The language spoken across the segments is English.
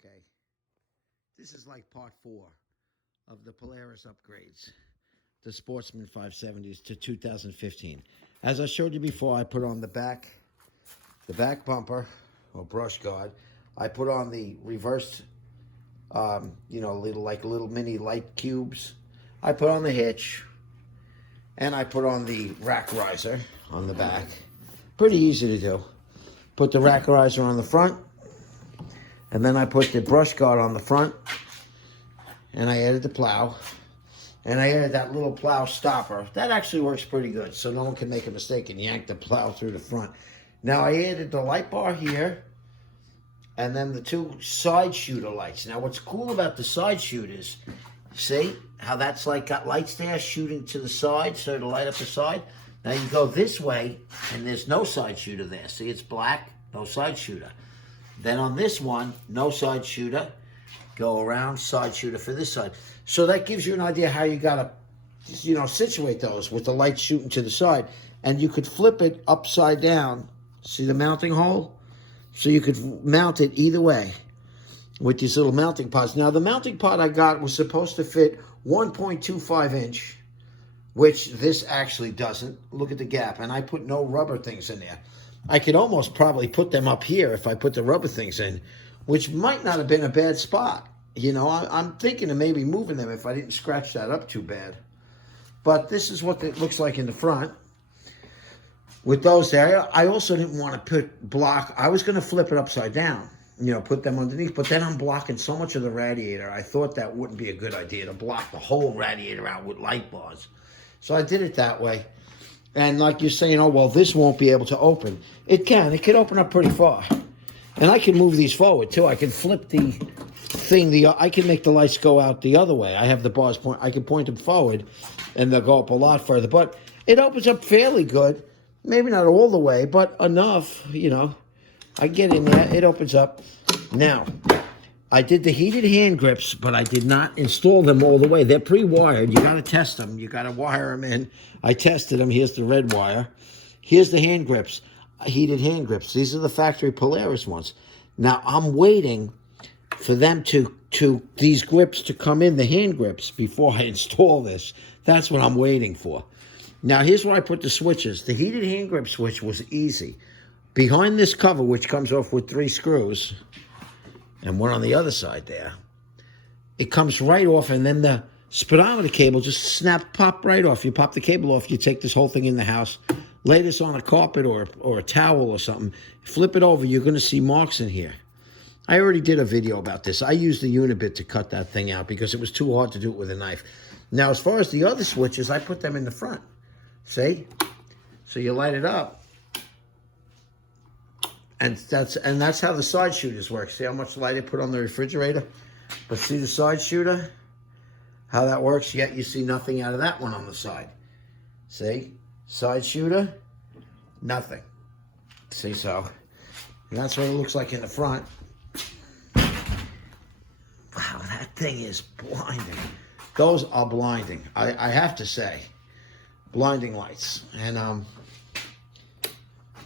Okay, this is like part 4 of the Polaris upgrades, the Sportsman 570s to 2015. As I showed you before, I put on the back bumper or brush guard. I put on the reverse, little mini light cubes. I put on the hitch, and I put on the rack riser on the back. Pretty easy to do. Put the rack riser on the front, and then I put the brush guard on the front, and I added the plow, and I added that little plow stopper. That actually works pretty good, so no one can make a mistake and yank the plow through the front. Now I added the light bar here, and then the 2 side shooter lights. Now what's cool about the side shooters, see how that's like got lights there shooting to the side, so to light up the side? Now you go this way, and there's no side shooter there. See, it's black, no side shooter. Then on this one, no side shooter. Go around, side shooter for this side. So that gives you an idea how you gotta, situate those with the light shooting to the side. And you could flip it upside down. See the mounting hole? So you could mount it either way with these little mounting pods. Now the mounting pod I got was supposed to fit 1.25 inch, which this actually doesn't. Look at the gap. And I put no rubber things in there. I could almost probably put them up here if I put the rubber things in, which might not have been a bad spot. I'm thinking of maybe moving them if I didn't scratch that up too bad. But this is what it looks like in the front. With those there, I also didn't want to block. I was going to flip it upside down, put them underneath. But then I'm blocking so much of the radiator. I thought that wouldn't be a good idea to block the whole radiator out with light bars. So I did it that way. And like you're saying, oh, well, this won't be able to open. It can. It can open up pretty far. And I can move these forward, too. I can flip the thing. I can make the lights go out the other way. I have the bars point. I can point them forward, and they'll go up a lot further. But it opens up fairly good. Maybe not all the way, but enough, I get in there. It opens up. Now, I did the heated hand grips, but I did not install them all the way. They're pre-wired. You got to test them. You got to wire them in. I tested them. Here's the red wire. Here's the hand grips, heated hand grips. These are the factory Polaris ones. Now, I'm waiting for them these grips to come in, the hand grips, before I install this. That's what I'm waiting for. Now, here's where I put the switches. The heated hand grip switch was easy. Behind this cover, which comes off with 3 screws, and one on the other side there, it comes right off, and then the speedometer cable just pop right off. You pop the cable off, you take this whole thing in the house, lay this on a carpet or a towel or something, flip it over, you're going to see marks in here. I already did a video about this. I used the Unibit to cut that thing out because it was too hard to do it with a knife. Now, as far as the other switches, I put them in the front. See? So you light it up. And that's how the side shooters work. See how much light I put on the refrigerator? But see the side shooter? How that works? Yet you see nothing out of that one on the side. See? Side shooter, nothing. See, so that's what it looks like in the front. Wow, that thing is blinding. Those are blinding, I have to say. Blinding lights. And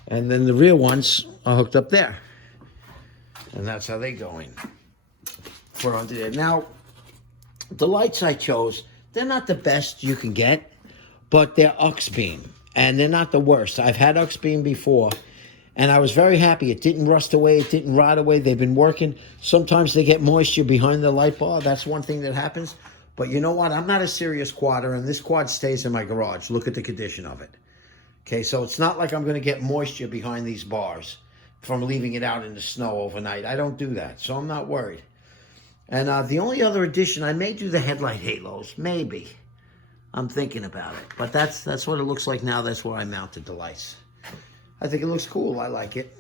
then the rear ones are hooked up there. And that's how they go in for under there. Now, the lights I chose, they're not the best you can get, but they're Ux Beam, and they're not the worst. I've had Ux Beam before, and I was very happy. It didn't rust away. It didn't rot away. They've been working. Sometimes they get moisture behind the light bar. That's one thing that happens. But you know what? I'm not a serious quadder, and this quad stays in my garage. Look at the condition of it. Okay, so it's not like I'm going to get moisture behind these bars from leaving it out in the snow overnight. I don't do that, so I'm not worried. And the only other addition, I may do the headlight halos, maybe. I'm thinking about it. But that's what it looks like now. That's where I mounted the lights. I think it looks cool. I like it.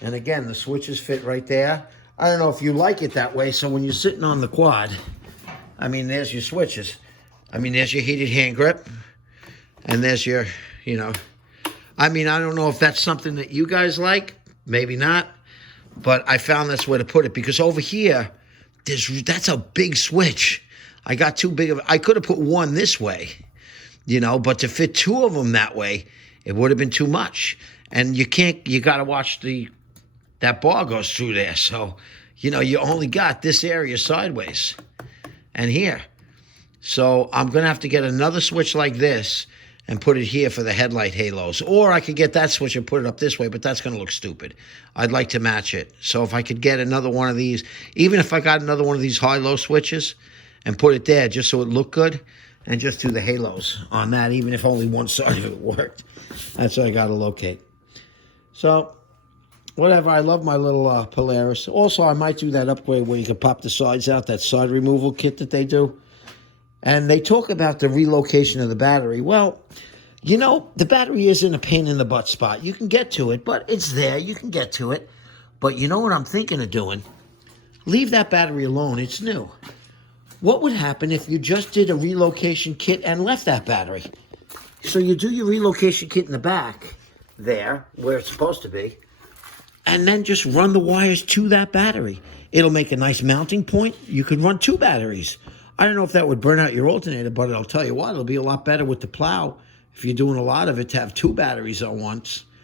And again, the switches fit right there. I don't know if you like it that way. So when you're sitting on the quad, there's your switches. There's your heated hand grip. And there's your, I don't know if that's something that you guys like. Maybe not. But I found that's where to put it. Because over here, that's a big switch. I got too big of it. I could have put one this way, but to fit 2 of them that way, it would have been too much. And you got to watch that bar goes through there. So you know, you only got this area sideways and here. So I'm going to have to get another switch like this and put it here for the headlight halos. Or I could get that switch and put it up this way, but that's going to look stupid. I'd like to match it. So if I could get another one of these, even if I got another one of these high-low switches and put it there just so it looked good, and just do the halos on that, even if only one side of it worked. That's what I got to locate. So, whatever. I love my little Polaris. Also, I might do that upgrade where you can pop the sides out, that side removal kit that they do. And they talk about the relocation of the battery. Well, you know, the battery isn't a pain in the butt spot. You can get to it, but it's there. You can get to it. But you know what I'm thinking of doing? Leave that battery alone. It's new. What would happen if you just did a relocation kit and left that battery? So you do your relocation kit in the back there, where it's supposed to be, and then just run the wires to that battery. It'll make a nice mounting point. You could run 2 batteries. I don't know if that would burn out your alternator, but I'll tell you what, it'll be a lot better with the plow if you're doing a lot of it to have 2 batteries on once.